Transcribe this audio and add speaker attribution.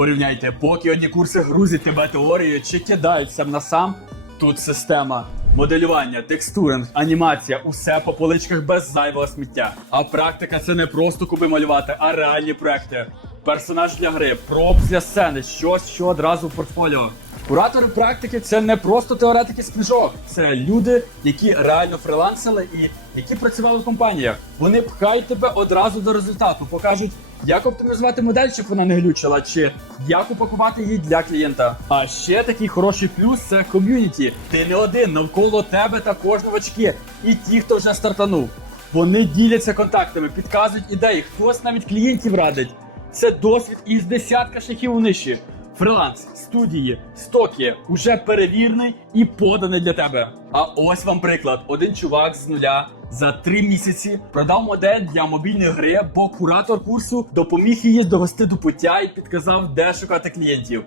Speaker 1: Порівняйте, поки одні курси грузять тебе теорією чи кидають сам на сам, тут система. Моделювання, текстуринг, анімація, усе по поличках без зайвого сміття. А практика це не просто куби малювати, а реальні проекти. Персонаж для гри, проб для сцени, щось, що одразу в портфоліо. Куратори практики це не просто теоретики з книжок, це люди, які реально фрилансили і які працювали в компаніях. Вони пхають тебе одразу до результату, покажуть, як оптимізувати модель, щоб вона не глючила, чи як упакувати її для клієнта. А ще такий хороший плюс це ком'юніті. Ти не один навколо тебе також новачки, і ті, хто вже стартанув. Вони діляться контактами, підказують ідеї, хтось навіть клієнтів радить. Це досвід із десятка шляхів у унижчі. Фриланс, студії, стоки уже перевірений і поданий для тебе. А ось вам приклад: один чувак з нуля за три місяці продав модель для мобільної гри, бо куратор курсу допоміг її довести до пуття і підказав, де шукати клієнтів.